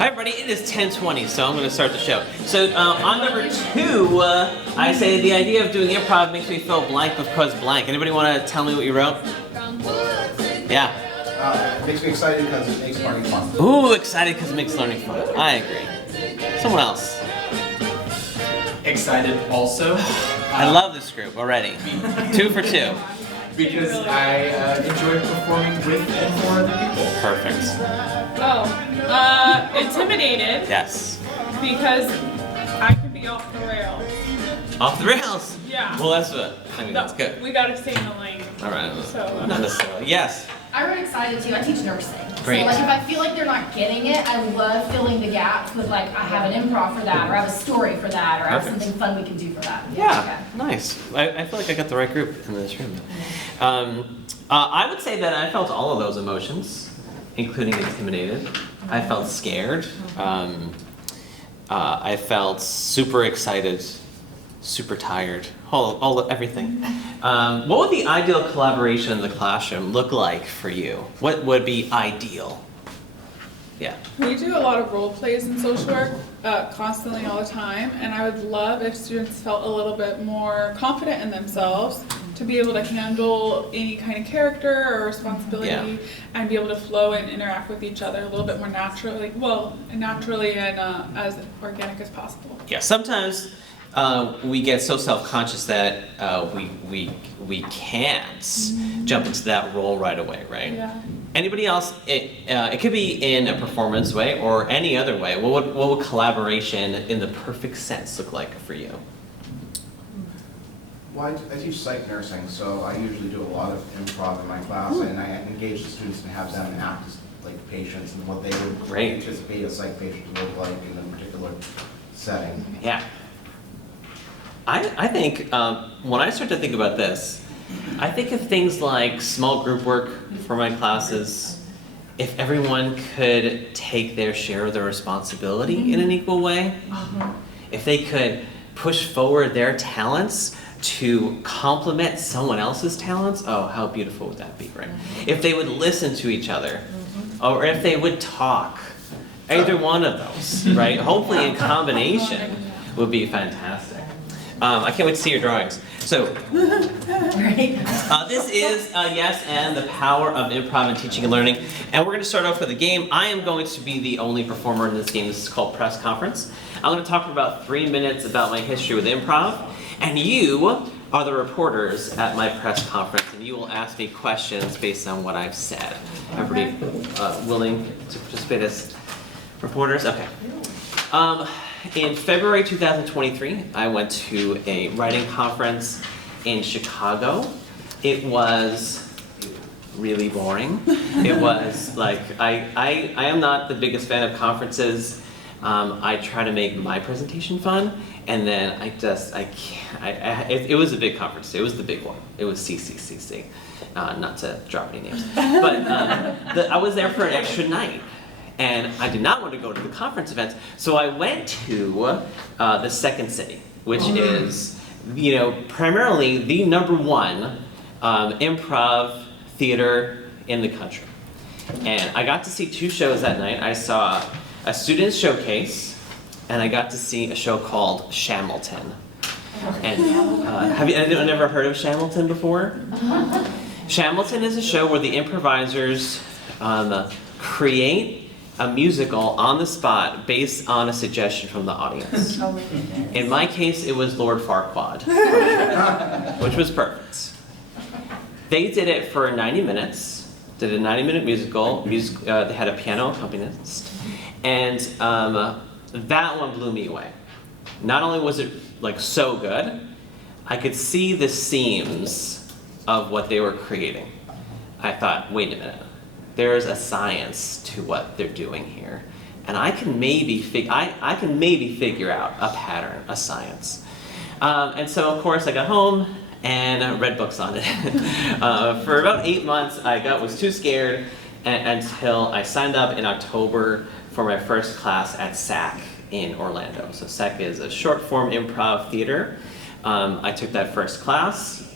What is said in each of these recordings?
Hi everybody, it is 10:20, so I'm going to start the show. So on number 2, I say the idea of doing improv makes me feel blank because blank. Anybody want to tell me what you wrote? Yeah. It makes me excited because it makes learning fun. Ooh, excited because it makes learning fun. I agree. Someone else. Excited also. I love this group already. 2 for 2. Because I enjoy performing with and for other people. Perfect. Intimidated. Yes. Because I could be off the rails. Off the rails? Yeah. Well, that's that's good. We gotta stay in the lane. All right. So, Not necessarily. Yes. I wrote excited too. I teach nursing. Great. So like if I feel like they're not getting it, I love filling the gaps with like I have an improv for that, or I have a story for that, or I have Perfect. something fun we can do for that. Yeah, nice. I feel like I got the right group in this room. I would say that I felt all of those emotions, including intimidated. I felt scared. I felt super excited, super tired, everything. What would the ideal collaboration in the classroom look like for you? What would be ideal? Yeah. we do a lot of role plays in social work constantly all the time, and I would love if students felt a little bit more confident in themselves to be able to handle any kind of character or responsibility and be able to flow and interact with each other a little bit more naturally, and as organic as possible. Yeah, sometimes we get so self-conscious that we can't jump into that role right away, right? Yeah. Anybody else? It could be in a performance way or any other way. What would collaboration in the perfect sense look like for you? Well, I teach psych nursing, so I usually do a lot of improv in my class, and I engage the students and have them act as like patients and what they would anticipate a psych patient to look like in a particular setting. Yeah. I think when I start to think about this, I think of things like small group work for my classes. If everyone could take their share of the responsibility in an equal way, if they could push forward their talents to complement someone else's talents, oh, how beautiful would that be, right? If they would listen to each other, or if they would talk, either one of those, right? Hopefully in combination would be fantastic. I can't wait to see your drawings. So, this is Yes and the Power of Improv in Teaching and Learning. And we're going to start off with a game. I am going to be the only performer in this game. This is called Press Conference. I'm going to talk for about 3 minutes about my history with improv. And you are the reporters at my press conference. And you will ask me questions based on what I've said. Everybody willing to participate as reporters? Okay. In February 2023, I went to a writing conference in Chicago. It was really boring. It was like, I am not the biggest fan of conferences. I try to make my presentation fun, and then it was a big conference. It was the big one. It was CCCC, not to drop any names. But I was there for an extra night. And I did not want to go to the conference events, so I went to the Second City, which is, primarily the #1 improv theater in the country. And I got to see 2 shows that night. I saw a student showcase, and I got to see a show called Shamilton. And have you anyone ever heard of Shamilton before? Shamilton is a show where the improvisers create a musical on the spot based on a suggestion from the audience. In my case, it was Lord Farquaad, which was perfect. They did it for 90 minutes, did a 90-minute musical. They had a piano accompanist, and that one blew me away. Not only was it like so good, I could see the seams of what they were creating. I thought, wait a minute. There's a science to what they're doing here, and I can maybe figure out a pattern, a science. And so, of course, I got home and read books on it. For about 8 months, I was too scared until I signed up in October for my first class at SAC in Orlando. So SAC is a short-form improv theater. I took that first class,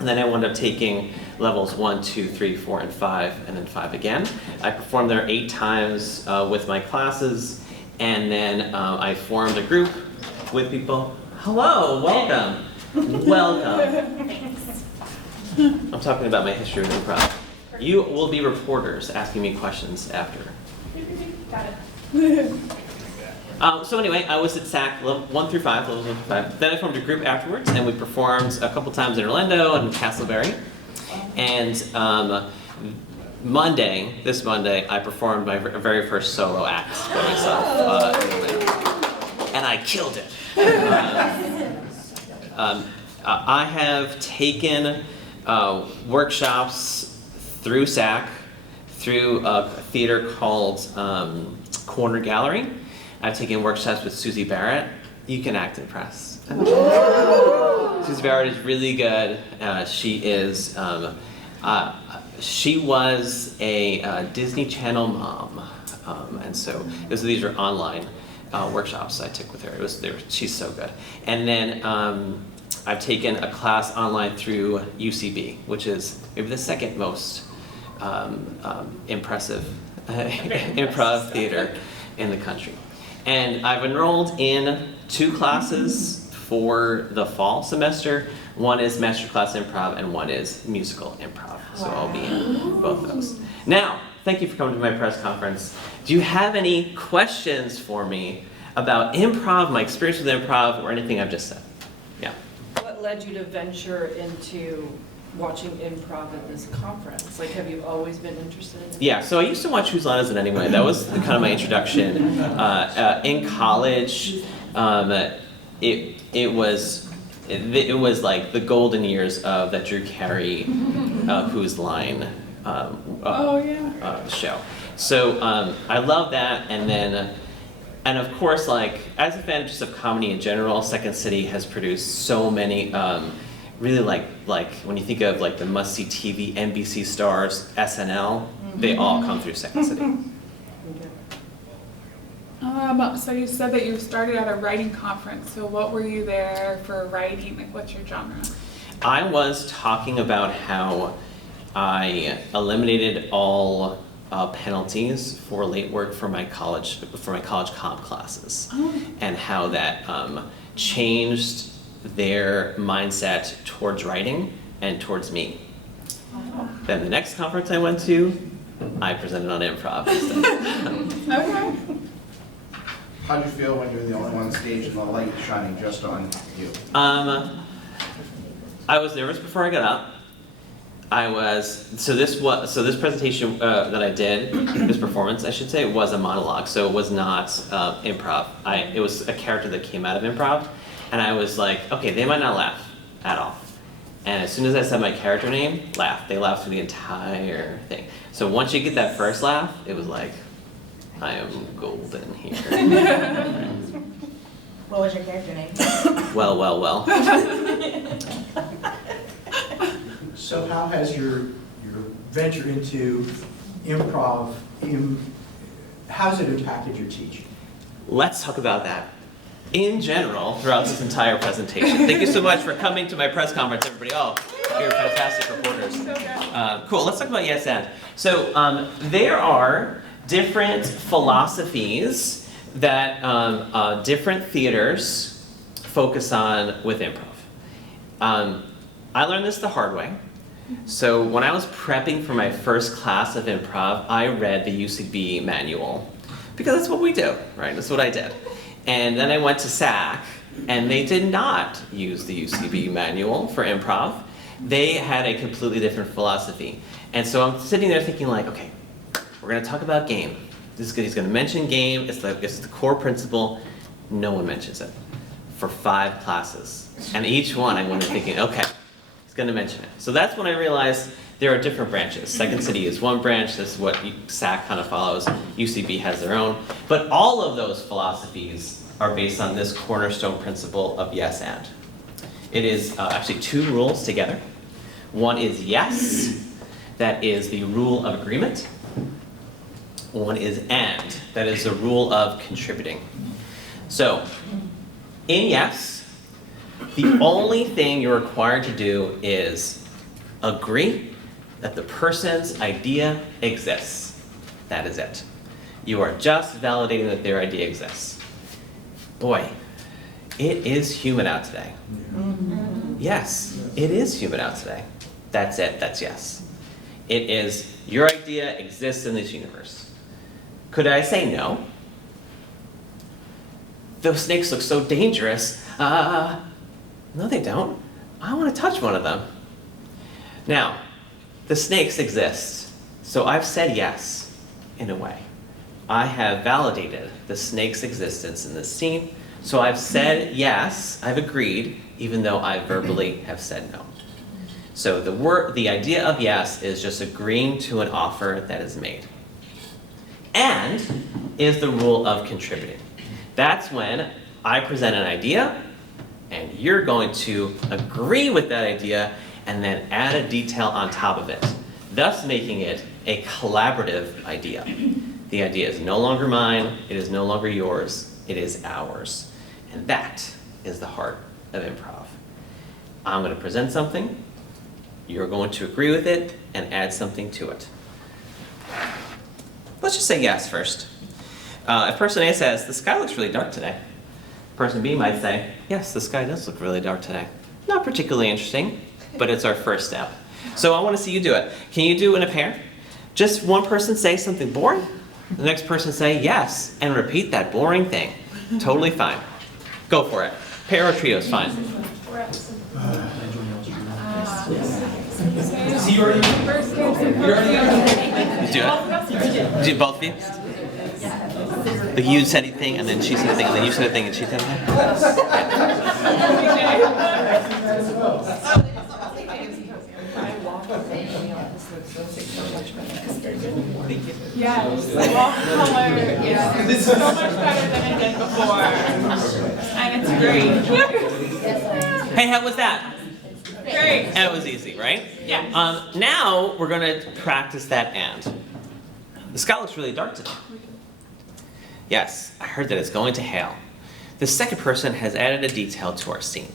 and then I wound up taking levels 1, 2, 3, 4, and 5, and then 5 again. I performed there 8 times with my classes, and then I formed a group with people. Hello, welcome. Welcome. I'm talking about my history with improv. You will be reporters asking me questions after. Got it. So anyway, I was at SAC level 1 through 5, levels 1 through 5. Then I formed a group afterwards, and we performed a couple times in Orlando and Castleberry. And this Monday, I performed my very first solo act by myself in Orlando. And I killed it. I have taken workshops through SAC, through a theater called Corner Gallery. I've taken workshops with Susie Barrett. You can act in press. Susie Barrett is really good. She was a Disney Channel mom, and so these are online workshops I took with her. She's so good. And then I've taken a class online through UCB, which is maybe the second most impressive improv theater in the country. And I've enrolled in 2 classes for the fall semester. One is masterclass improv and one is musical improv. So I'll be in both of those. Now, thank you for coming to my press conference. Do you have any questions for me about improv, my experience with improv, or anything I've just said? Yeah. What led you to venture into watching improv at this conference? Like, have you always been interested in it? Yeah, so I used to watch Whose Line Is It Anyway? That was kind of my introduction. In college, it was like the golden years of that Drew Carey Whose Line show. So I love that, and of course, like as a fan just of comedy in general, Second City has produced so many really like when you think of like the must-see TV NBC stars, SNL, they all come through Second City. So you said that you started at a writing conference. So what were you there for writing? Like, what's your genre? I was talking about how I eliminated all penalties for late work for my college comp classes, and how that changed their mindset towards writing and towards me. Then the next conference I went to, I presented on improv instead. Okay. How'd you feel when you're the only one on stage and the light shining just on you? I was nervous before I got up. So this presentation that I did, this performance I should say, was a monologue. So it was not improv. It was a character that came out of improv, and I was like, okay, they might not laugh at all. And as soon as I said my character name, they laughed through the entire thing. So once you get that first laugh, it was like, I am golden here. What was your character name? Well. So how has your venture into improv, how's it impacted your teaching? Let's talk about that in general throughout this entire presentation. Thank you so much for coming to my press conference, everybody. Oh, you're fantastic reporters. Cool, let's talk about Yes And. So there are different philosophies that different theaters focus on with improv. I learned this the hard way. So when I was prepping for my first class of improv, I read the UCB manual, because that's what we do, right? That's what I did. And then I went to SAC, and they did not use the UCB manual for improv. They had a completely different philosophy. And so I'm sitting there thinking like, okay, we're gonna talk about game. He's gonna mention game, it's the core principle. No one mentions it for 5 classes. And each one I went in thinking, okay, he's gonna mention it. So that's when I realized there are different branches. Second City is one branch, this is what SAC kind of follows. UCB has their own. But all of those philosophies are based on this cornerstone principle of yes and. It is actually 2 rules together. One is yes, that is the rule of agreement. One is and, that is the rule of contributing. So, in yes, the only thing you're required to do is agree that the person's idea exists. That is it. You are just validating that their idea exists. Boy, it is humid out today. Yes, it is humid out today. That's it, that's yes. It is, your idea exists in this universe. Could I say no? Those snakes look so dangerous. No, they don't. I want to touch one of them. Now, the snakes exist, so I've said yes, in a way. I have validated the snake's existence in this scene, so I've said yes, I've agreed, even though I verbally have said no. So the idea of yes is just agreeing to an offer that is made. And is the rule of contributing. That's when I present an idea, and you're going to agree with that idea and then add a detail on top of it, thus making it a collaborative idea. The idea is no longer mine, it is no longer yours, it is ours. And that is the heart of improv. I'm going to present something, you're going to agree with it and add something to it. Let's just say yes first. If person A says, the sky looks really dark today, person B might say, yes, the sky does look really dark today. Not particularly interesting, but it's our first step. So I want to see you do it. Can you do it in a pair? Just one person say something boring, the next person say yes, and repeat that boring thing. Totally fine. Go for it. Pair or trio is fine. See, you already Do it. Do both of you? Like you said a thing, and then she said a thing, and then you said a thing, and she said a Yes, wall color is so much better than it did before. And it's great. Hey, how was that? Great. And it was easy, right? Yeah. Now we're going to practice that and. The sky looks really dark today. Yes, I heard that it's going to hail. The second person has added a detail to our scene.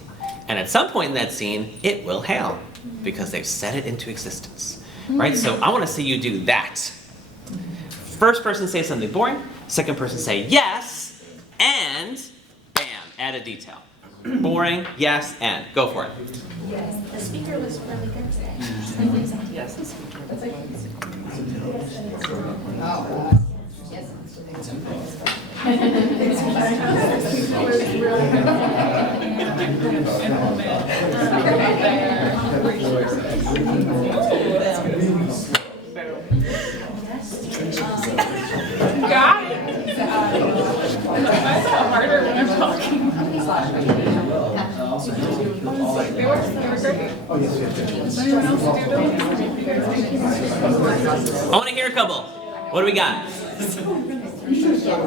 And at some point in that scene, it will hail because they've set it into existence. Right? So I want to see you do that. First person say something boring, second person say yes, and bam, add a detail. Boring, yes, and. Go for it. Yes, the speaker was really good today. Yes, the speaker. Got it. I felt harder when I'm talking. They were great. Does anyone else do those? I want to hear a couple. What do we got?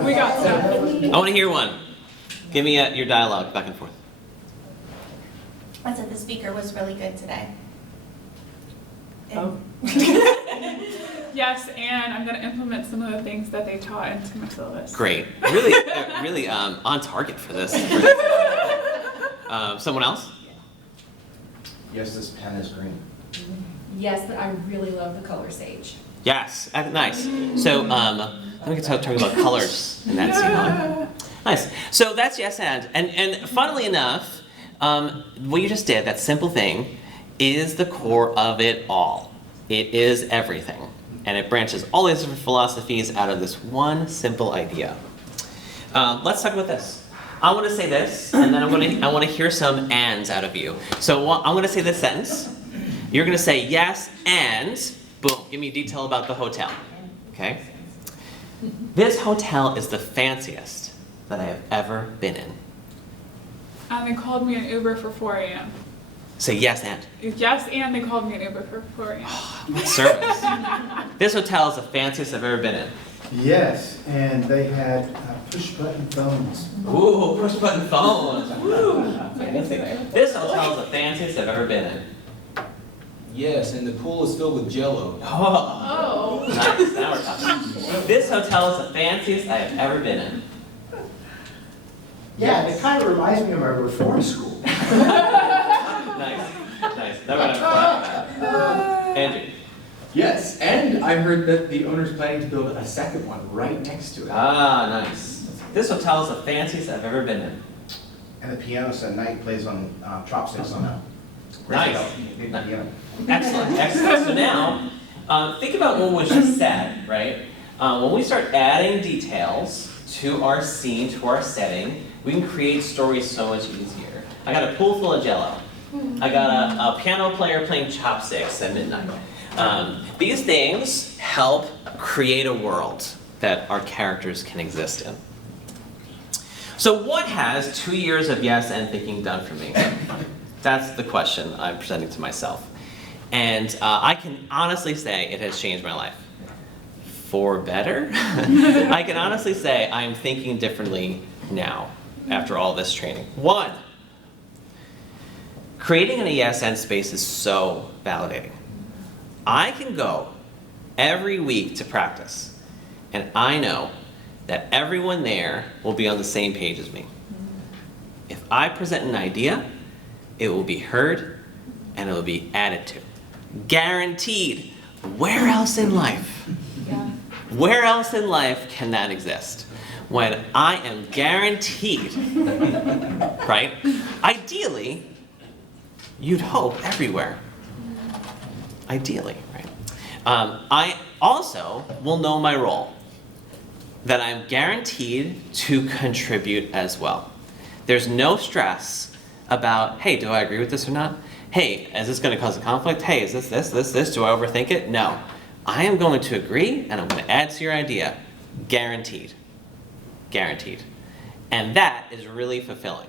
We got some. I want to hear one. Give me your dialogue back and forth. I said the speaker was really good today. Oh. Yes, and I'm going to implement some of the things that they taught into my syllabus. Great. Really, really on target for this. Someone else? Yes, this pen is green. Yes, but I really love the color sage. Yes. Nice. So let me talk about colors in that scene. Huh? Nice. So that's yes and funnily enough, what you just did, that simple thing, is the core of it all. It is everything. And it branches all these different philosophies out of this one simple idea. Let's talk about this. I want to say this, and then I want to hear some ands out of you. So I'm going to say this sentence. You're going to say yes and boom. Give me a detail about the hotel. Okay. This hotel is the fanciest that I have ever been in. And they called me an Uber for 4 a.m. Say yes and. Yes, and they called me an Uber for 4 a.m. What service. This hotel is the fanciest I've ever been in. Yes, and they had push-button phones. Ooh, push button phones. Woo. This hotel is the fanciest I've ever been in. Yes, and the pool is filled with Jell-O. Oh. Nice. Now we're talking. This hotel is the fanciest I have ever been in. Yeah, it kind of reminds me of my reform school. Nice. Nice. Now we're gonna Andrew. Yes, and I heard that the owner's planning to build a second one right next to it. Ah, nice. This hotel is the fanciest I've ever been in. And the piano set night plays on chopsticks on that. Nice. Piano. Excellent, excellent. So now, think about what was just said, right? When we start adding details to our scene, to our setting, we can create stories so much easier. I got a pool full of jello. I got a piano player playing chopsticks at midnight. These things help create a world that our characters can exist in. So what has 2 years of yes and thinking done for me? That's the question I'm presenting to myself. And I can honestly say it has changed my life. For better? I can honestly say I'm thinking differently now after all this training. 1, creating an ESN space is so validating. I can go every week to practice, and I know that everyone there will be on the same page as me. If I present an idea, it will be heard and it will be added to. Guaranteed. Where else in life? Where else in life can that exist? When I am guaranteed, right? Ideally, you'd hope everywhere. Ideally, right? I also will know my role, that I'm guaranteed to contribute as well. There's no stress about, hey, do I agree with this or not? Hey, is this going to cause a conflict? Hey, is this, do I overthink it? No. I am going to agree, and I'm going to add to your idea. Guaranteed. Guaranteed. And that is really fulfilling.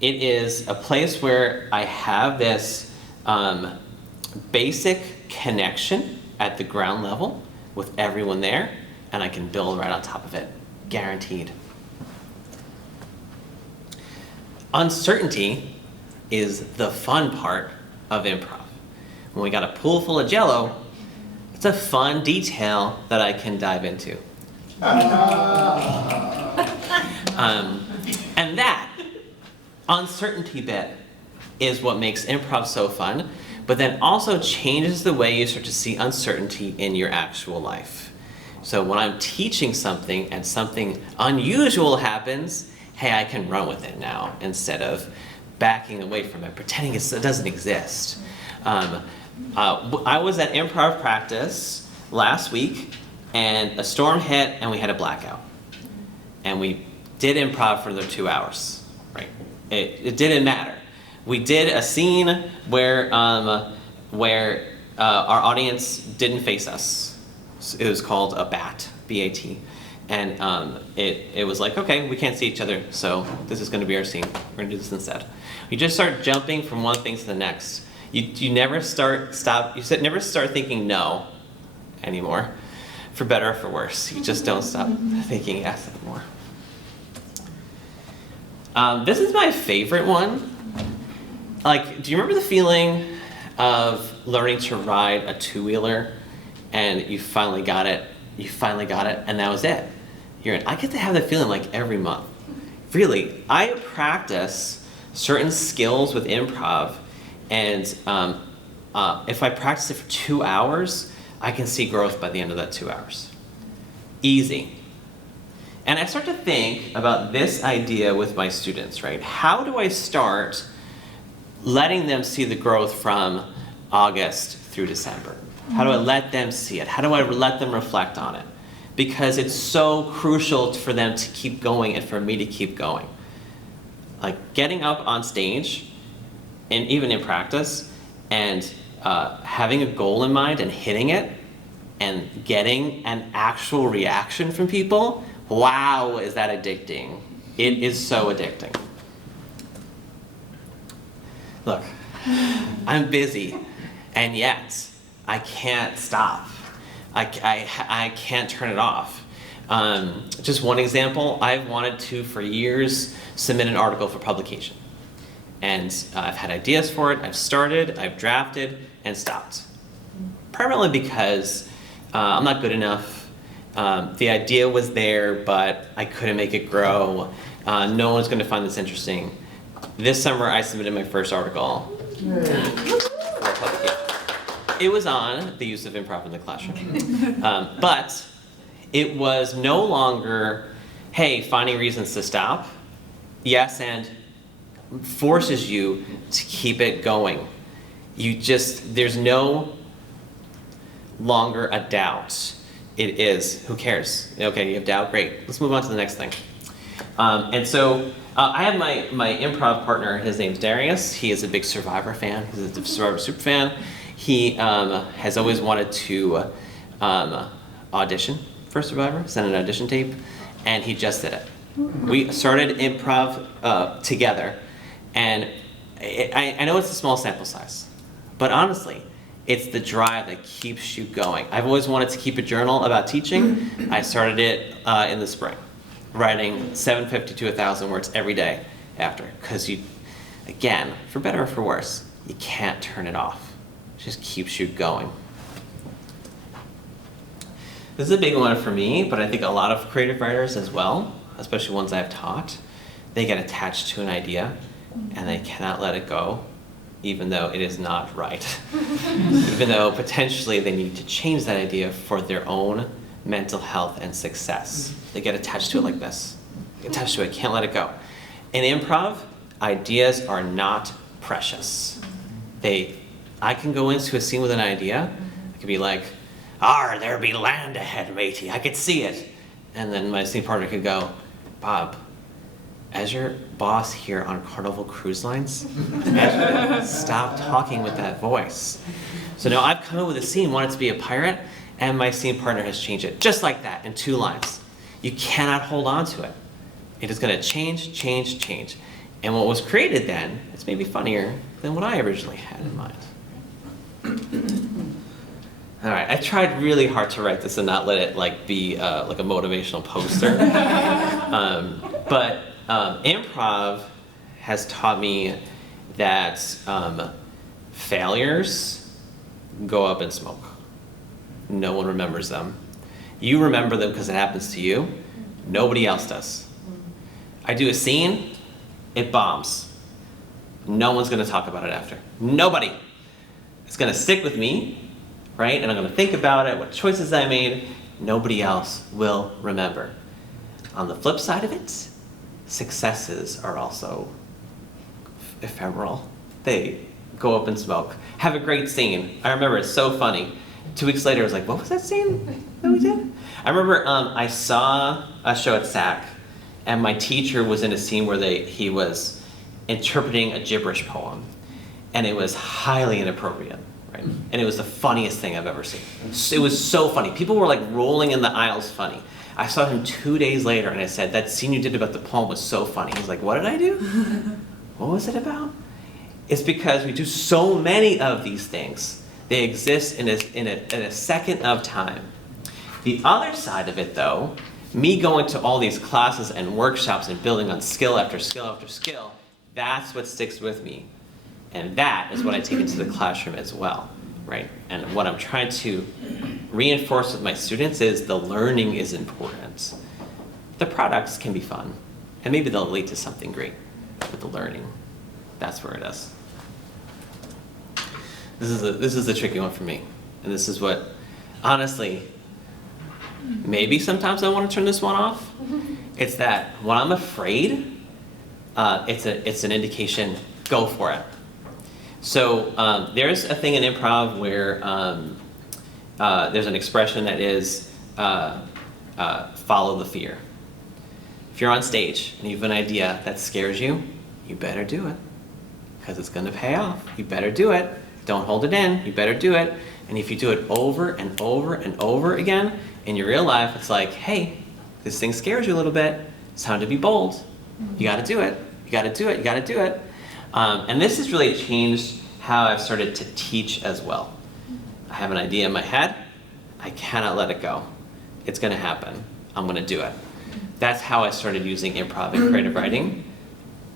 It is a place where I have this basic connection at the ground level with everyone there, and I can build right on top of it. Guaranteed. Uncertainty is the fun part of improv. When we got a pool full of jello, it's a fun detail that I can dive into. And that uncertainty bit is what makes improv so fun, but then also changes the way you start to see uncertainty in your actual life. So when I'm teaching something and something unusual happens, hey, I can run with it now instead of backing away from it, pretending it doesn't exist. I was at improv practice last week, and a storm hit, and we had a blackout. And we did improv for the 2 hours, right? It didn't matter. We did a scene where our audience didn't face us. It was called a BAT, B-A-T. And it was like, okay, we can't see each other, so this is going to be our scene. We're going to do this instead. You just start jumping from one thing to the next. You never start thinking no anymore, for better or for worse. You just don't stop thinking yes anymore. This is my favorite one. Like, do you remember the feeling of learning to ride a two-wheeler and you finally got it, and that was it? I get to have that feeling like every month. Really, I practice certain skills with improv, and if I practice it for 2 hours, I can see growth by the end of that 2 hours. Easy. And I start to think about this idea with my students, right? How do I start letting them see the growth from August through December? How do I let them see it? How do I let them reflect on it? Because it's so crucial for them to keep going and for me to keep going. Like getting up on stage, and even in practice, and having a goal in mind and hitting it, and getting an actual reaction from people, wow, is that addicting. It is so addicting. Look, I'm busy, and yet I can't stop. I can't turn it off. Just one example, I've wanted to, for years, submit an article for publication. And I've had ideas for it, I've started, I've drafted, and stopped. Primarily because I'm not good enough. The idea was there, but I couldn't make it grow. No one's gonna find this interesting. This summer, I submitted my first article for publication. it was on the use of improv in the classroom. But it was no longer, hey, finding reasons to stop. Yes, and forces you to keep it going. There's no longer a doubt. It is, who cares? Okay, you have doubt, great. Let's move on to the next thing. And so I have my improv partner, his name's Darius. He is a big Survivor fan, he's a Survivor super fan. He has always wanted to audition for Survivor, send an audition tape, and he just did it. We started improv together, and I know it's a small sample size, but honestly, it's the drive that keeps you going. I've always wanted to keep a journal about teaching. I started it in the spring, writing 750 to 1,000 words every day after, because you, again, for better or for worse, you can't turn it off. It just keeps you going. This is a big one for me, but I think a lot of creative writers as well, especially ones I've taught, they get attached to an idea and they cannot let it go, even though it is not right. Even though potentially they need to change that idea for their own mental health and success. They get attached to it like this. They get attached to it, can't let it go. In improv, ideas are not precious. I can go into a scene with an idea, I could be like, there be land ahead, matey, I could see it. And then my scene partner could go, Bob, as your boss here on Carnival Cruise Lines, stop talking with that voice. So now I've come up with a scene, wanted to be a pirate, and my scene partner has changed it, just like that, in 2 lines. You cannot hold on to it. It is gonna change, change, change. And what was created then, it's maybe funnier than what I originally had in mind. All right, I tried really hard to write this and not let it be like a motivational poster. But improv has taught me that failures go up in smoke. No one remembers them. You remember them because it happens to you. Nobody else does. I do a scene, it bombs. No one's gonna talk about it after. Nobody. It's gonna stick with me, right? And I'm gonna think about it, what choices I made. Nobody else will remember. On the flip side of it, successes are also ephemeral. They go up in smoke. Have a great scene. I remember it's so funny. 2 weeks later, I was like, what was that scene that we did? I remember I saw a show at SAC, and my teacher was in a scene where he was interpreting a gibberish poem, and it was highly inappropriate, right? And it was the funniest thing I've ever seen. It was so funny. People were like rolling in the aisles funny. I saw him 2 days later, and I said, that scene you did about the poem was so funny. He's like, what did I do? What was it about? It's because we do so many of these things. They exist in a second of time. The other side of it, though, me going to all these classes and workshops and building on skill after skill after skill, that's what sticks with me. And that is what I take into the classroom as well, right? And what I'm trying to reinforce with my students is the learning is important. The products can be fun, and maybe they'll lead to something great, but the learning, that's where it is. This is a tricky one for me, and this is what, honestly, maybe sometimes I want to turn this one off. It's that when I'm afraid, it's an indication, go for it. So there's a thing in improv where there's an expression that is follow the fear. If you're on stage and you have an idea that scares you, you better do it, because it's going to pay off. You better do it. Don't hold it in. You better do it. And if you do it over and over and over again in your real life, it's like, hey, this thing scares you a little bit. It's time to be bold. You got to do it. You got to do it. You got to do it. And this has really changed how I've started to teach as well. I have an idea in my head. I cannot let it go. It's going to happen. I'm going to do it. That's how I started using improv and creative writing.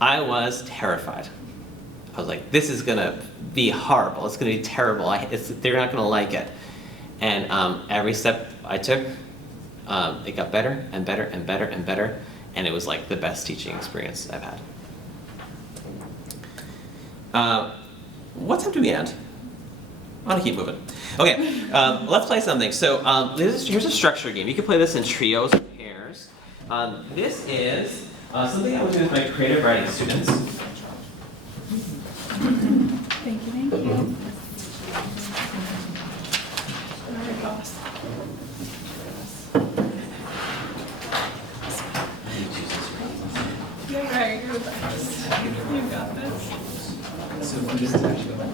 I was terrified. I was like, this is going to be horrible. It's going to be terrible. They're not going to like it. And every step I took, it got better and better and better and better. And it was like the best teaching experience I've had. What time do we end? I want to keep moving. Okay, let's play something. So here's a structure game. You can play this in trios or pairs. This is something I would do with my creative writing students. Thank you, thank you. All right, boss. You're right, you're the best. You got this. So what is it actually about?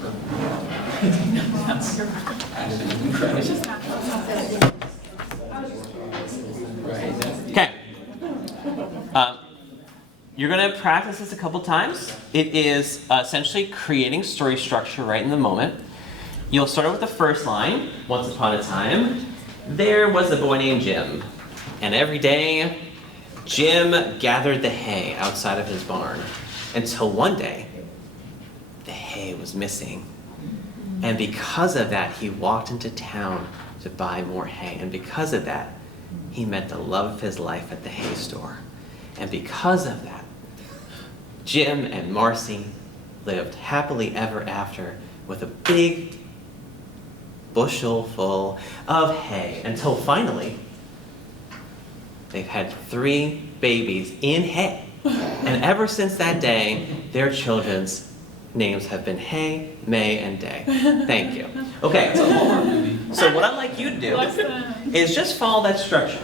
It's just not. Okay. You're going to practice this a couple times. It is essentially creating story structure right in the moment. You'll start out with the first line. Once upon a time, there was a boy named Jim. And every day, Jim gathered the hay outside of his barn. Until one day, the hay was missing. And because of that, he walked into town to buy more hay. And because of that, he met the love of his life at the hay store. And because of that, Jim and Marcy lived happily ever after with a big bushel full of hay until finally they've had 3 babies in hay. And ever since that day, their children's names have been Hay, May, and Day. Thank you. Okay, so what I'd like you to do is just follow that structure.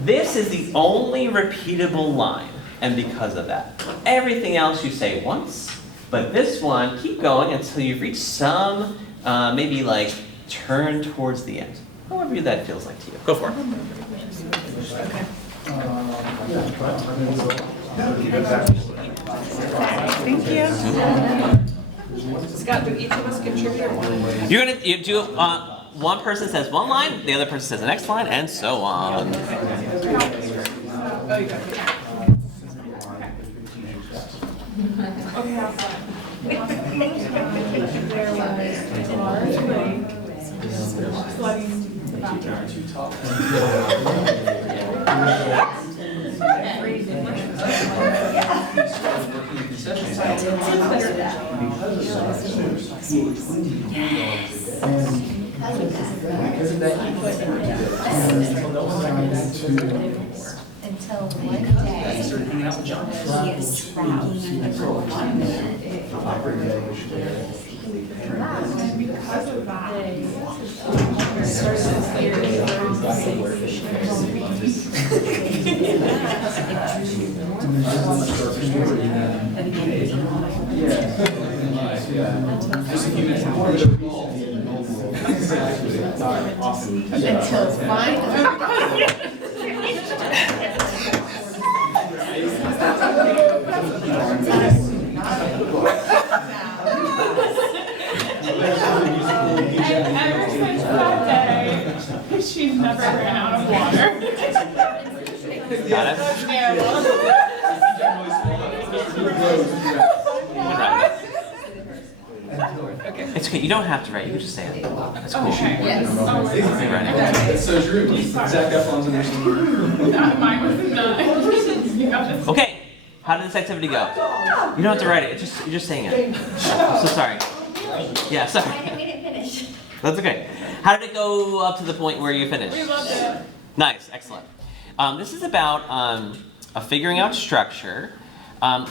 This is the only repeatable line, and because of that, everything else you say once, but this one, keep going until you reach some, maybe like turn towards the end. However that feels like to you. Go for it. Thank you. Scott, do each of us contribute or one? You're gonna do one person says one line, the other person says the next line, and so on. Oh, you got it. There was a large lake flooding the bathroom. Until one day, he is tracking And because of that, they started this theory around until finally. And ever since that day, she's never ran out of water. Got it? It's okay. You don't have to write. You can just say it. That's cool. Yes. That's so true. Zach Efron's in there somewhere. Mine was none. You got this. Okay. How did this activity go? You don't have to write it. You're just saying it. So sorry. Yeah, sorry. We didn't finish. That's okay. How did it go up to the point where you finished? We loved it. Nice, excellent. This is about figuring out structure,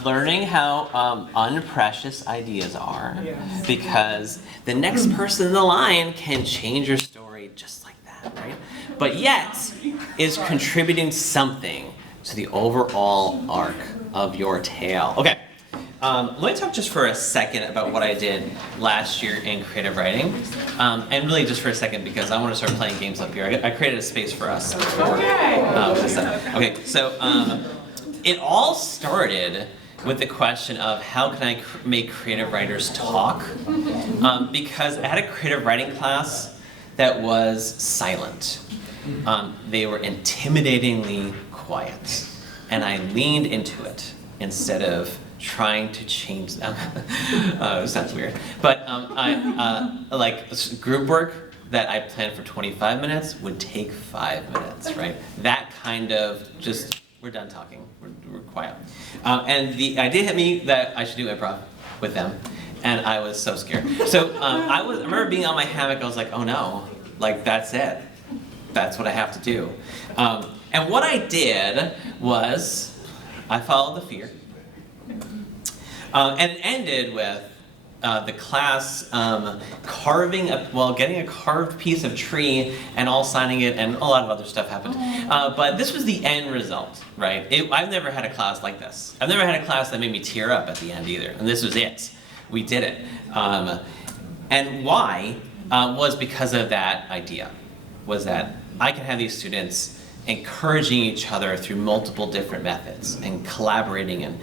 learning how unprecious ideas are, because the next person in the line can change your story just like that, right? But yet is contributing something to the overall arc of your tale. Okay. Let me talk just for a second about what I did last year in creative writing, and really just for a second because I want to start playing games up here. I created a space for us. Okay, so it all started with the question of how can I make creative writers talk, because I had a creative writing class that was silent. They were intimidatingly quiet, and I leaned into it instead of trying to change them. Sounds weird. But like group work that I planned for 25 minutes would take 5 minutes, right? That kind of just, we're done talking, we're quiet. And the idea hit me that I should do improv with them. and I was so scared. So I remember being on my hammock. I was like, oh no, like that's it. That's what I have to do. And what I did was I followed the fear, and it ended with the class getting a carved piece of tree and all signing it, and a lot of other stuff happened. But this was the end result, right? I've never had a class like this. I've never had a class that made me tear up at the end either, and this was it. We did it. And why was because of that idea, was that I can have these students encouraging each other through multiple different methods and collaborating, and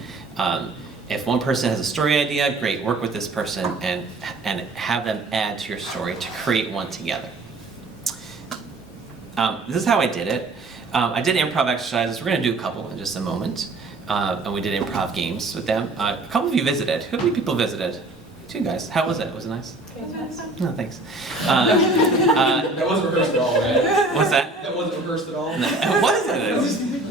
if one person has a story idea, great, work with this person and have them add to your story to create one together. This is how I did it. I did improv exercises. We're going to do a couple in just a moment. And we did improv games with them. A couple of you visited. Who many people visited? 2 guys. How was it? Was it nice? No, thanks. That wasn't rehearsed at all, right? What's that? That wasn't rehearsed at all? What is it?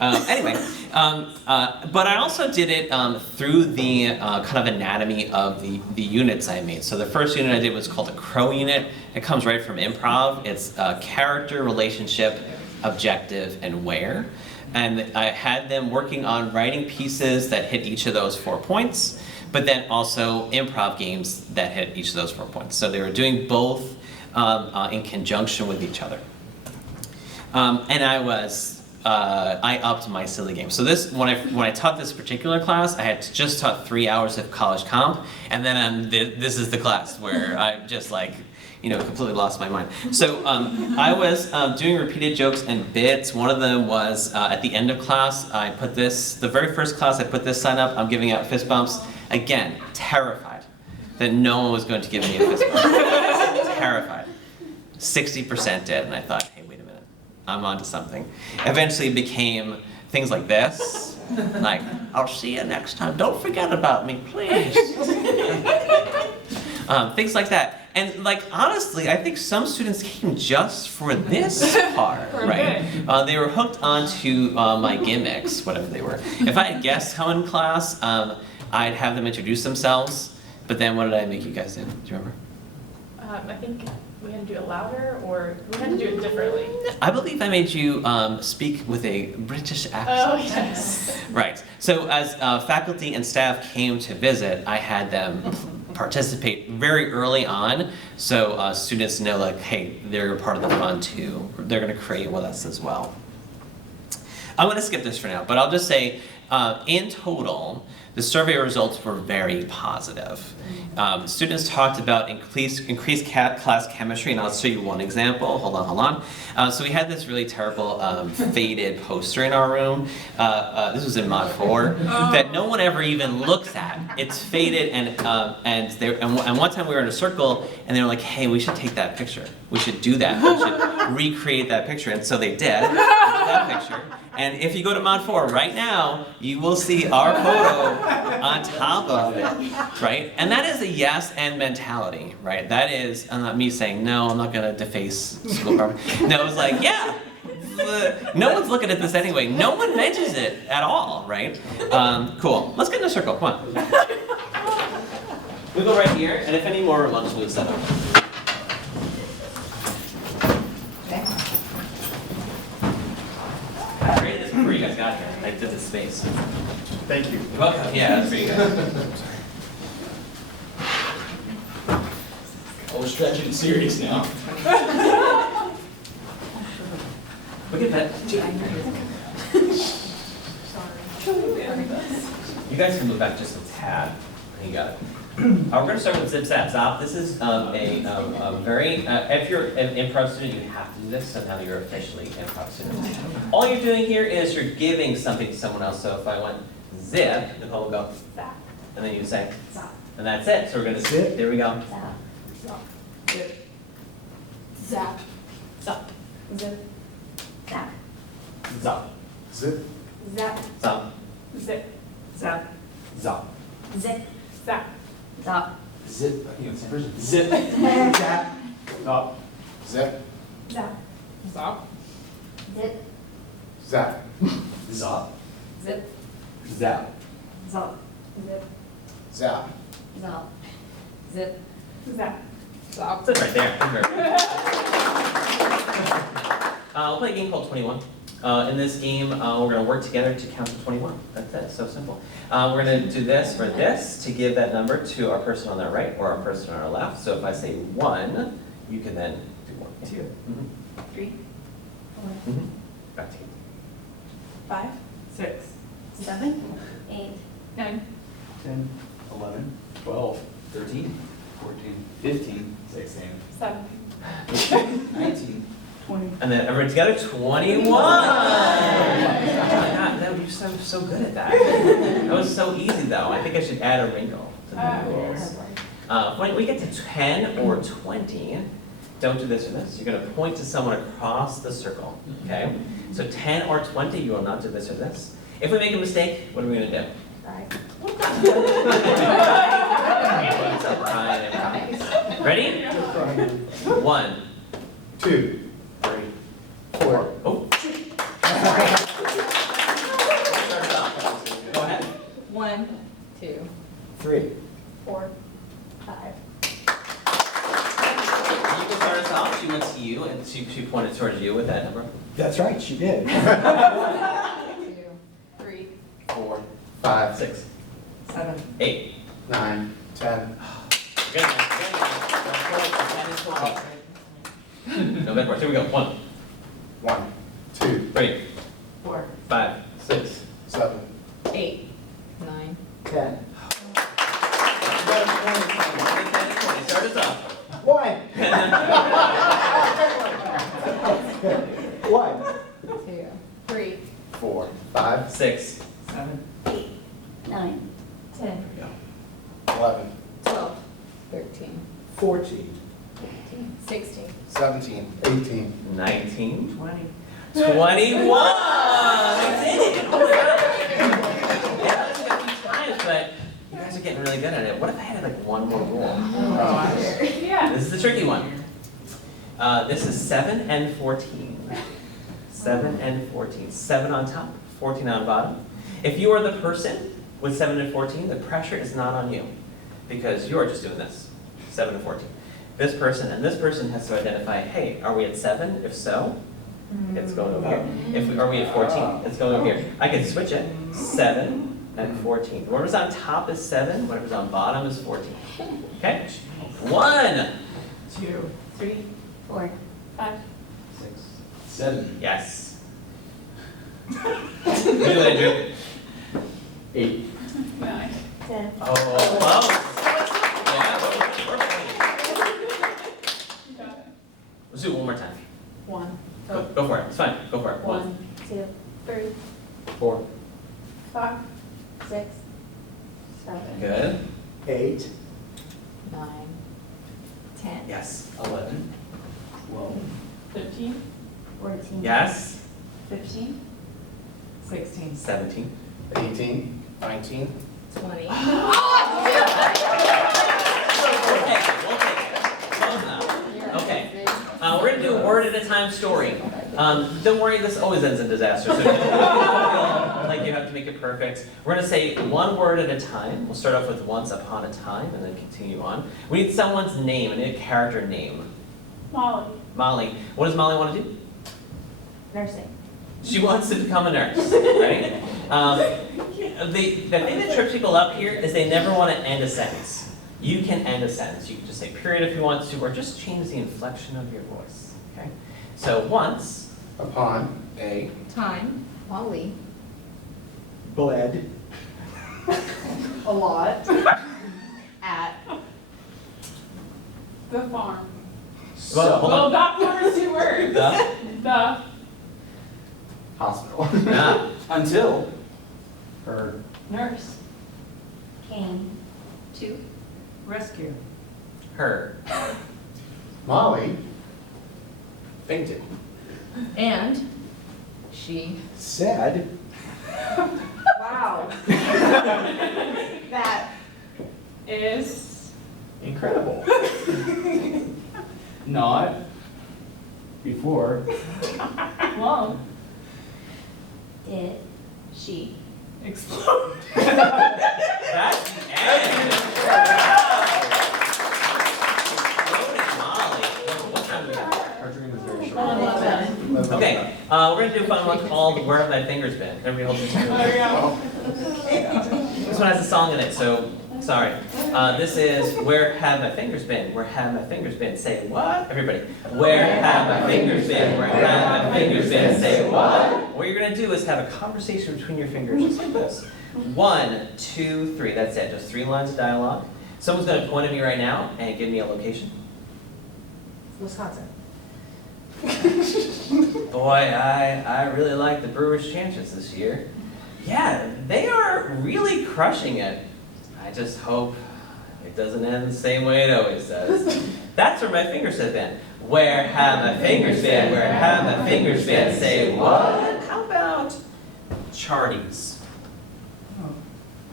Anyway, but I also did it through the kind of anatomy of the units I made. So the first unit I did was called the Crow unit. It comes right from improv. It's character, relationship, objective, and where. And I had them working on writing pieces that hit each of those 4 points, but then also improv games that hit each of those 4 points. So they were doing both in conjunction with each other. And I upped my silly game. So this, when I taught this particular class, I had just taught 3 hours of college comp, and then this is the class where I just completely lost my mind. So I was doing repeated jokes and bits. One of them was at the end of class, the very first class, I put this sign up, I'm giving out fist bumps. Again, terrified that no one was going to give me a fist bump. Terrified. 60% did, and I thought, hey, wait a minute, I'm onto something. Eventually it became things like this, like, I'll see you next time, don't forget about me, please. Things like that. And honestly, I think some students came just for this part, right? They were hooked onto my gimmicks, whatever they were. If I had guests come in class, I'd have them introduce themselves, but then what did I make you guys do? Do you remember? I think we had to do it louder, or we had to do it differently. I believe I made you speak with a British accent. Oh, yes. Right. So as faculty and staff came to visit, I had them participate very early on, so students know, hey, they're part of the fun too. They're going to create with us as well. I'm going to skip this for now, but I'll just say, in total, the survey results were very positive. Students talked about increased class chemistry, and I'll show you one example. Hold on. So we had this really terrible faded poster in our room. This was in Mod 4 that no one ever even looks at. It's faded, and one time we were in a circle, and they were like, "Hey, we should take that picture. We should do that. We should recreate that picture." And so they did that picture. And if you go to Mod 4 right now, you will see our photo on top of it, right? And that is a yes and mentality, right? That is not me saying, no, I'm not gonna deface school property. No, it's like, yeah, no one's looking at this anyway. No one mentions it at all, right? Cool, let's get in a circle, come on. We go right here, and if any more remotes, we'll set up. I created this before you guys got here. I did the space. Thank you. You're welcome. Yeah, that's pretty good. Oh, we're stretching serious now. We can bet. You guys can move back just a tad. You got it. We're going to start with Zip Zap Zop. This is a very, if you're an improv student, you have to do this, so now you're officially an improv student. All you're doing here is you're giving something to someone else. So if I went zip, Nicole will go zap, and then you say zop, and that's it. So we're going to zip. There we go. Zap. Zap. Zap. Zip. Zap. Zop. Zip. Zap. Zop. Zip. Zap. Zop. Zip. Zap. Zap. Zip. Zip. Zap. Zap. Zip. Zap. Zop. Zip. Zap. Zop. Zip. Zap. Zap. Zip. Zap. Zop. Zip. Zap. Zop. Sit right there. We'll play a game called 21. In this game, we're going to work together to count to 21. That's it. It's so simple. We're going to do this for this to give that number to our person on our right or our person on our left. So if I say 1, you can then do 1. 2, Mm-hmm. 3, Mm-hmm. Back to you. 5, 6, 7, 8, 9, 10, 11, 12, 13, 14, 15, 16, 17, 19. 20. And then everyone together, 21! Oh my God, that, you're so good at that. That was so easy though. I think I should add a wrinkle to the rules. When we get to 10 or 20, don't do this or this. You're going to point to someone across the circle, okay? So 10 or 20, you will not do this or this. If we make a mistake, what are we going to do? What's up, Ryan? Ready? 1. 2, 3, 4. Oh. Go ahead. 1, 2, 3. 4, 5. You can start us off. She went to you, and she pointed towards you with that number. That's right, she did. 2, 3, 4, 5, 6, 7, 8. 9, 10. Good. No bad words. Here we go. 1, 1, 2, 3, 4, 5, 6, 7. 8, 9, 10. Start us off. 1. 1. 2, 3, 4, 5, 6, 7, 8, 9, 10, 11, 12, 13, 14. 15, 16, 17. 18. 19, 20. 21. We did it. Oh my God. Yeah, that's a few times, but you guys are getting really good at it. What if I had like one more rule? Yeah. This is the tricky one. This is 7 and 14. 7 and 14. 7 on top, 14 on bottom. If you are the person with 7 and 14, the pressure is not on you because you are just doing this. 7 and 14. This person and this person has to identify, hey, are we at 7? If so, it's going over here. Are we at 14? It's going over here. I can switch it. 7 and 14. Whatever's on top is 7. Whatever's on bottom is 14. Okay? 1. 2, 3, 4, 5, 6, 7, Yes. What do I do? 8, 9. 10. Oh, close. Yeah, You got it. let's do it one more time. 1, Go for it. It's fine. Go for it. 1, 2, 3, 4, 5, 6, 7, Good. 8. 9, 10, Yes. 11, 12, 15, 14, Yes. 15, 16, 17. 18, 19. 20. We'll take it. We'll take it. Close enough. Okay. We're gonna do a word at a time story. Don't worry, this always ends in disaster, so don't feel like you have to make it perfect. We're gonna say one word at a time. We'll start off with once upon a time and then continue on. We need someone's name, and a character name. Molly. Molly. What does Molly want to do? nursing. She wants to become a nurse, right? The thing that trips people up here is they never want to end a sentence. You can end a sentence. You can just say period if you want to, or just change the inflection of your voice, okay? So once, Upon a Time. Molly. Bled. a lot. At. The farm. well, hold Well, on. that farm is 2 words. The hospital. Yeah. until her nurse. Came to Rescue. Her. Molly fainted. And. She. Said. Wow. that Is incredible. Not before long. did she explode. That's the end. Molly. What time do we have? Our dream is very short. Okay, we're gonna do a fun one called "Where Have My Fingers Been?" Everybody hold your This one has a song in it, so sorry. This is "Where Have My Fingers Been?" Where have my fingers been? Say what? Everybody. Where have my fingers been? Where have my fingers been? Say what? What you're gonna do is have a conversation between your fingers, just like this. 1, 2, 3. That's it. Just 3 lines of dialogue. Someone's gonna point at me right now and give me a location. Wisconsin. Boy, I really like the Brewers' chances this year. Yeah, they are really crushing it. I just hope it doesn't end the same way it always does. That's where my fingers have been. Where have my fingers been? Where have my fingers been? Say what? How about Charties?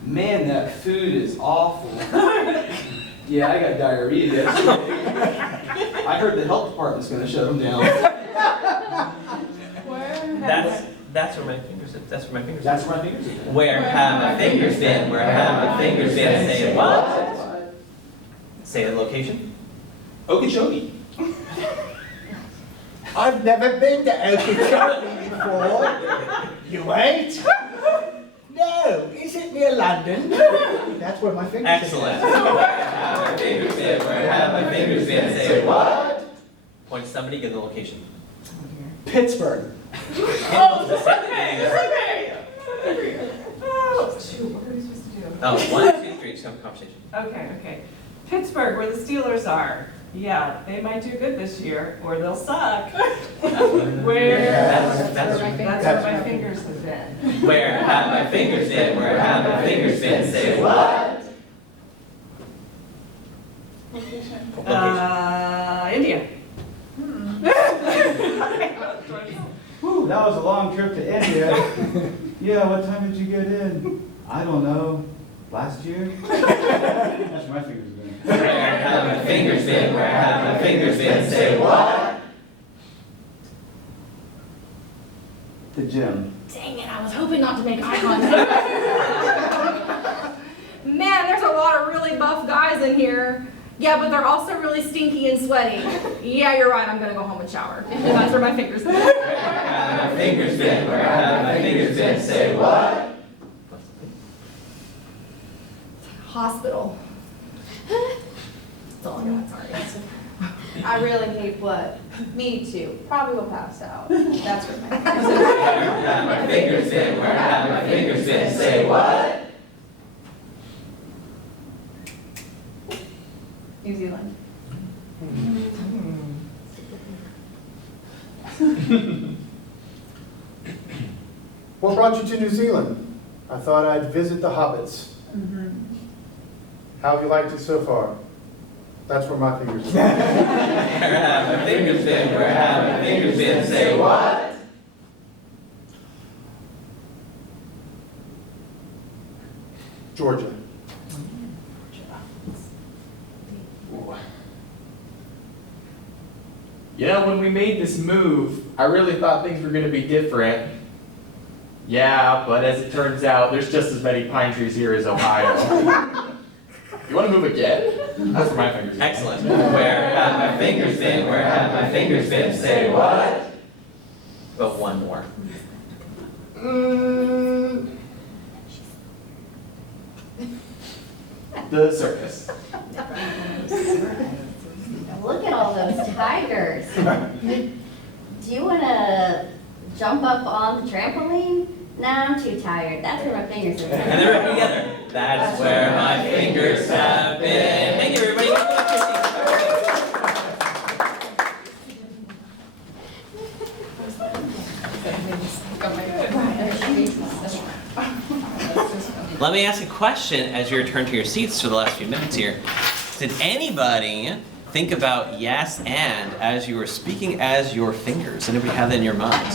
Man, that food is awful. Yeah, I got diarrhea yesterday. I heard the health department's gonna shut them down. That's where my fingers have. That's where my fingers. That's where my fingers are. Where have my fingers been? Where have my fingers been? Say what? Say the location. Okeechobee. I've never been to Okeechobee before. You ain't? No, is it near London? That's where my fingers Excellent. Where have my fingers been? Where have my fingers been? Say what? Point to somebody, give the location. Pittsburgh. Oh, shoot, what are we supposed to do? Oh, 1, 2, 3, just have a conversation. Okay. Pittsburgh, where the Steelers are. Yeah, they might do good this year, or they'll suck. Where? That's where my fingers have been. Where have my fingers been? Where have my fingers been? Say what? Location. India. Whew, that was a long trip to India. Yeah, what time did you get in? I don't know. Last year? That's my fingers been. Where have my fingers been? Where have my fingers been? Say what? The gym. Dang it, I was hoping not to make eye contact. Man, there's a lot of really buff guys in here. Yeah, but they're also really stinky and sweaty. Yeah, you're right, I'm gonna go home and shower. That's where my fingers been. Where have my fingers been? Where have my fingers been? Say what? Hospital. That's all I got, sorry. I really hate blood. Me too. Probably will pass out. That's where my fingers Where have my fingers been? Where have my fingers been? Say what? New Zealand. What brought you to New Zealand? I thought I'd visit the hobbits. How have you liked it so far? That's where my fingers are. Where have my fingers been? Where have my fingers been? Say what? Georgia. You know, when we made this move, I really thought things were gonna be different. Yeah, but as it turns out, there's just as many pine trees here as Ohio. You wanna move again? That's where my fingers are. Excellent. Where have my fingers been? Where have my fingers been? Say what? But one more. The circus. Look at all those tigers. Do you want to jump up on the trampoline? No, I'm too tired. That's where my fingers are. And they're right together. That's where my fingers have been. Thank you, everybody. Let me ask a question as you return to your seats for the last few minutes here. Did anybody think about yes and as you were speaking as your fingers? Anybody have that in your mind?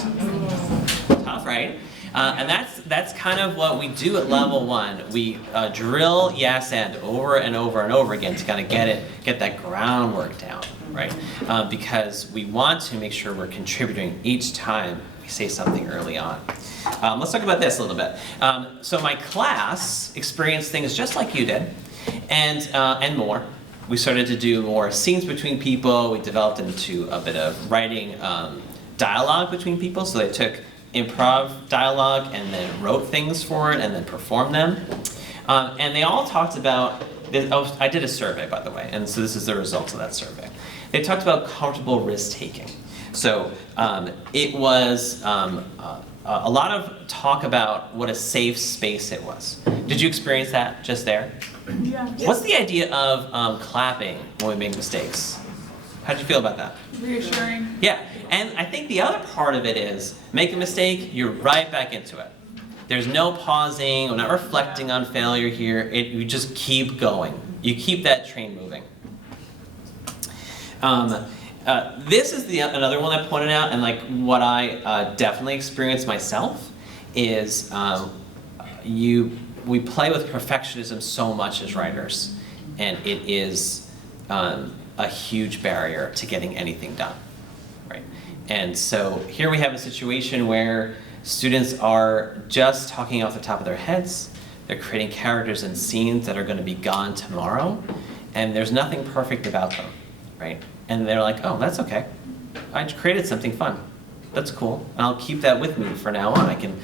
Tough, right? And that's kind of what we do at level 1. We drill yes and over and over and over again to kind of get that groundwork down, right? Because we want to make sure we're contributing each time we say something early on. Let's talk about this a little bit. So my class experienced things just like you did, and more. We started to do more scenes between people. We developed into a bit of writing dialogue between people. So they took improv dialogue and then wrote things for it and then performed them. And they all talked about, oh, I did a survey, by the way, and so this is the results of that survey. They talked about comfortable risk-taking. So it was a lot of talk about what a safe space it was. Did you experience that just there? Yeah. What's the idea of clapping when we make mistakes? How did you feel about that? Reassuring. Yeah, and I think the other part of it is, make a mistake, you're right back into it. There's no pausing, we're not reflecting on failure here, you just keep going. You keep that train moving. This is another one I pointed out, and like what I definitely experienced myself is we play with perfectionism so much as writers, and it is a huge barrier to getting anything done, right? And so here we have a situation where students are just talking off the top of their heads. They're creating characters and scenes that are going to be gone tomorrow, and there's nothing perfect about them, right? And they're like, oh, that's okay. I created something fun. That's cool. And I'll keep that with me from now on. I can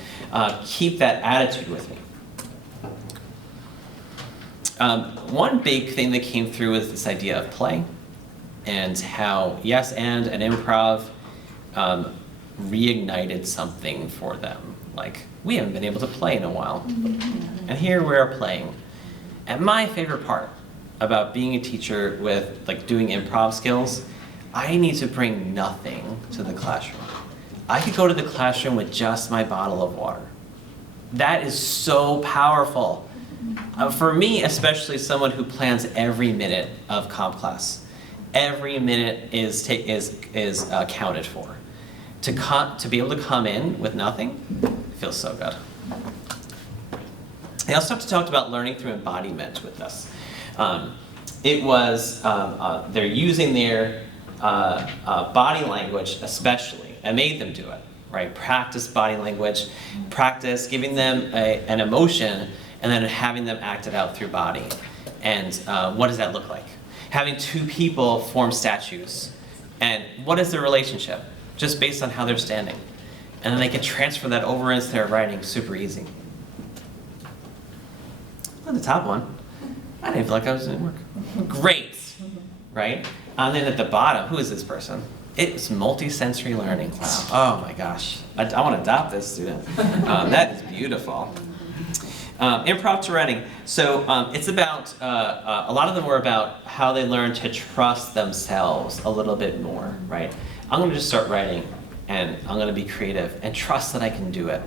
keep that attitude with me. One big thing that came through is this idea of play and how yes and improv reignited something for them. Like, we haven't been able to play in a while. And here we are playing. And my favorite part about being a teacher with like doing improv skills, I need to bring nothing to the classroom. I could go to the classroom with just my bottle of water. That is so powerful. For me, especially someone who plans every minute of comp class, every minute is counted for. To be able to come in with nothing feels so good. I also talked about learning through embodiment with this. It was, they're using their body language especially. I made them do it, right? Practice body language, practice giving them an emotion and then having them act it out through body. And what does that look like? Having two people form statues. And what is their relationship? Just based on how they're standing. And then they can transfer that over into their writing super easy. On the top one, I didn't feel like I was doing work. Great, right? And then at the bottom, who is this person? It's multi-sensory learning. Wow. Oh my gosh. I want to adopt this student. That is beautiful. Improv to writing. So it's about, a lot of them were about how they learn to trust themselves a little bit more, right? I'm going to just start writing, and I'm going to be creative and trust that I can do it.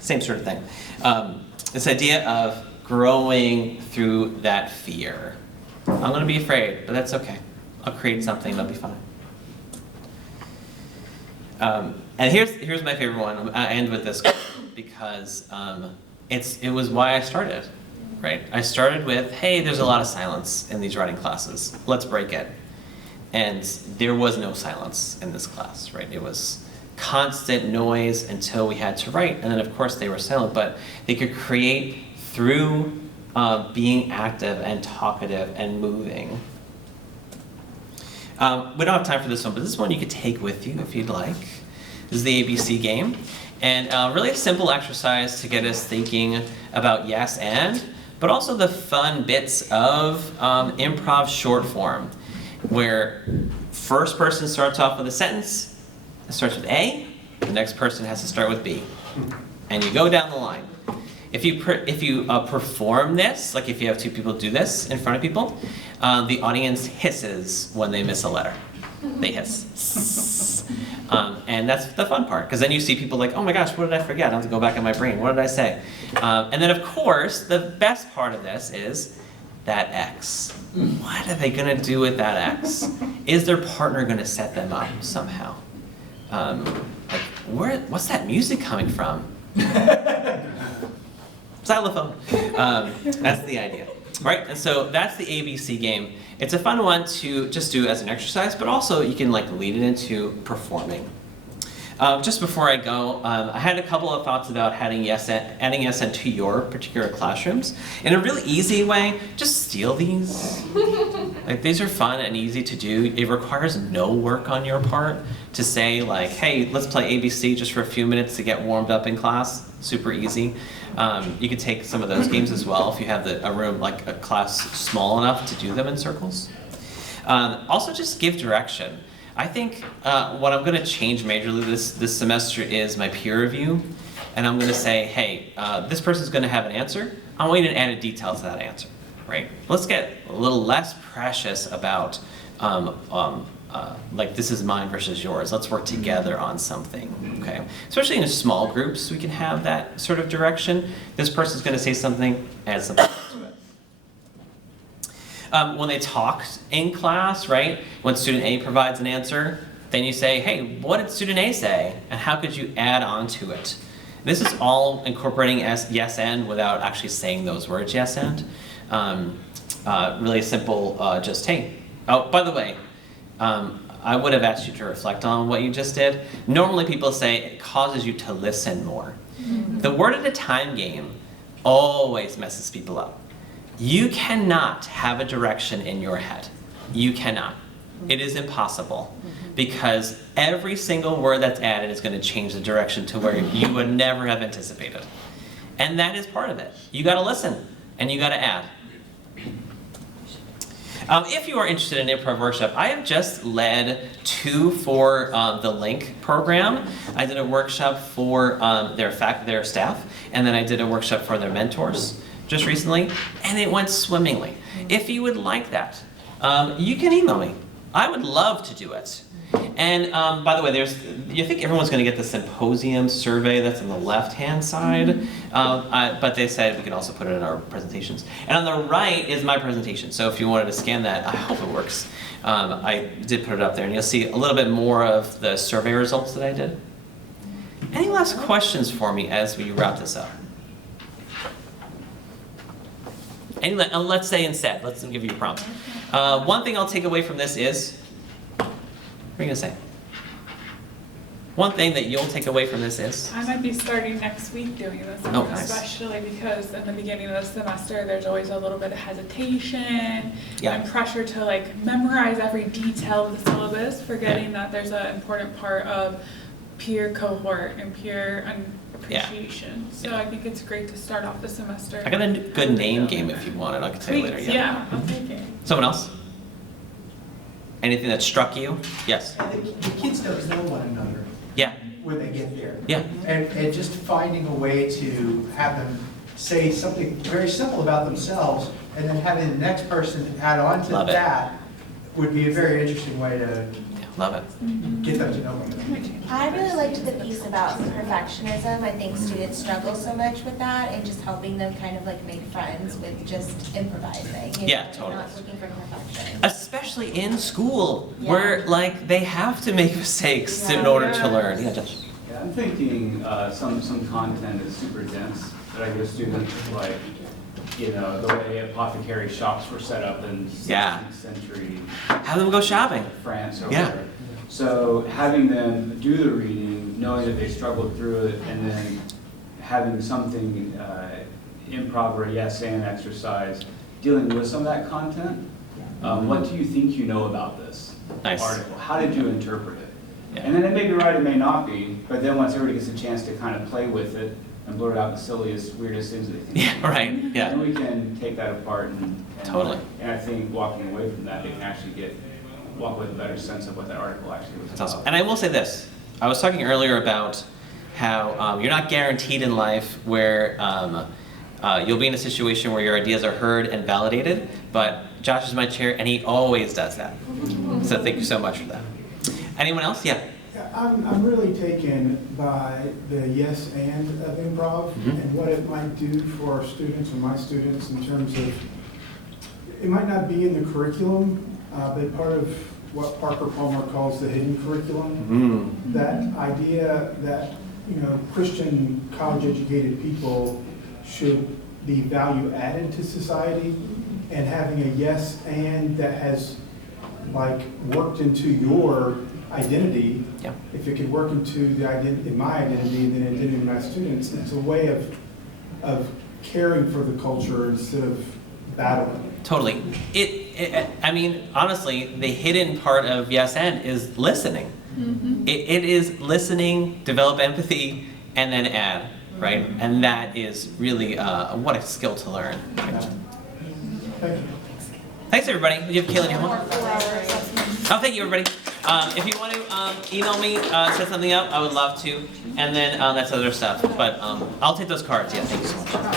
Same sort of thing. This idea of growing through that fear. I'm going to be afraid, but that's okay. I'll create something, that'll be fine. And here's my favorite one. I end with this because it was why I started, right? I started with, hey, there's a lot of silence in these writing classes. Let's break it. And there was no silence in this class, right? It was constant noise until we had to write, and then of course they were silent, but they could create through being active and talkative and moving. We don't have time for this one, but this is one you could take with you if you'd like. This is the ABC game, and really a simple exercise to get us thinking about yes and, but also the fun bits of improv short form, where first person starts off with a sentence. It starts with A, the next person has to start with B. And you go down the line. If you perform this, like if you have two people do this in front of people, the audience hisses when they miss a letter. They hiss. And that's the fun part, because then you see people like, oh my gosh, what did I forget? I have to go back in my brain. What did I say? And then of course, the best part of this is that X. What are they going to do with that X? Is their partner going to set them up somehow? What's that music coming from? Xylophone. That's the idea. Right, and so that's the ABC game. It's a fun one to just do as an exercise, but also you can like lead it into performing. Just before I go, I had a couple of thoughts about adding ESN to your particular classrooms. In a really easy way, just steal these. Like, these are fun and easy to do. It requires no work on your part to say like, hey, let's play ABC just for a few minutes to get warmed up in class. Super easy. You could take some of those games as well if you have a room, like a class small enough to do them in circles. Also just give direction. I think what I'm going to change majorly this semester is my peer review. And I'm going to say, hey, this person's going to have an answer. I want you to add a detail to that answer, right? Let's get a little less precious about like this is mine versus yours. Let's work together on something, okay? Especially in small groups, we can have that sort of direction. This person's going to say something, add something to it. When they talk in class, right? When student A provides an answer, then you say, hey, what did student A say? And how could you add on to it? This is all incorporating yes and without actually saying those words, yes and. Really simple, just hey. Oh, by the way, I would have asked you to reflect on what you just did. Normally people say it causes you to listen more. The word at a time game always messes people up. You cannot have a direction in your head. You cannot. It is impossible because every single word that's added is going to change the direction to where you would never have anticipated. And that is part of it. You got to listen and you got to add. If you are interested in improv workshop, I have just led 2 for the Link program. I did a workshop for their staff, and then I did a workshop for their mentors just recently, and it went swimmingly. If you would like that, you can email me. I would love to do it. And by the way, you think everyone's going to get the symposium survey that's on the left-hand side, but they said we can also put it in our presentations. And on the right is my presentation, so if you wanted to scan that, I hope it works. I did put it up there, and you'll see a little bit more of the survey results that I did. Any last questions for me as we wrap this up? Let's say instead, let's give you a prompt. One thing I'll take away from this is, what are you going to say? One thing that you'll take away from this is? I might be starting next week doing this, especially because in the beginning of the semester there's always a little bit of hesitation and pressure to like memorize every detail of the syllabus, forgetting that there's an important part of peer cohort and peer appreciation. So I think it's great to start off the semester. I got a good name game if you want it. I can tell you later. Yeah, I'll take it. Someone else? Anything that struck you? Yes. And the kids don't know one another. Yeah. When they get there. Yeah. And just finding a way to have them say something very simple about themselves, and then having the next person add on to that would be a very interesting way to love it. Get them to know one another. I really liked the piece about perfectionism. I think students struggle so much with that, and just helping them kind of like make friends with just improvising. Yeah, totally. Not looking for perfection. Especially in school, where like they have to make mistakes in order to learn. Yeah, Josh. Yeah, I'm thinking some content is super dense that I give students, like, you know, the way apothecary shops were set up in 16th century. Have them go shopping. France or whatever. So having them do the reading, knowing that they struggled through it, and then having something, improv or yes and exercise, dealing with some of that content. What do you think you know about this article? How did you interpret it? And then it may be right, it may not be, but then once everybody gets a chance to kind of play with it and blurt out the silliest, weirdest things they think. Yeah, right. Yeah. Then we can take that apart and totally. And I think walking away from that, they can actually walk with a better sense of what that article actually was about. That's awesome. And I will say this. I was talking earlier about how you're not guaranteed in life where you'll be in a situation where your ideas are heard and validated, but Josh is my chair and he always does that. So thank you so much for that. Anyone else? Yeah. I'm really taken by the yes and of improv and what it might do for our students and my students in terms of, it might not be in the curriculum, but part of what Parker Palmer calls the hidden curriculum. That idea that, you know, Christian college educated people should the value added to society, and having a yes and that has like worked into your identity. Yeah. If it could work into the identity, my identity, and then identity of my students, it's a way of caring for the culture instead of battling. Totally. I mean, honestly, the hidden part of yes and is listening. Mm-hmm. It is listening, develop empathy, and then add, right? And that is really what a skill to learn. Right? Thank you. Thanks, everybody. You have Kayla, do you want? Oh, thank you, everybody. If you want to email me, set something up, I would love to. And then that's other stuff. But I'll take those cards. Yeah, thank you so much.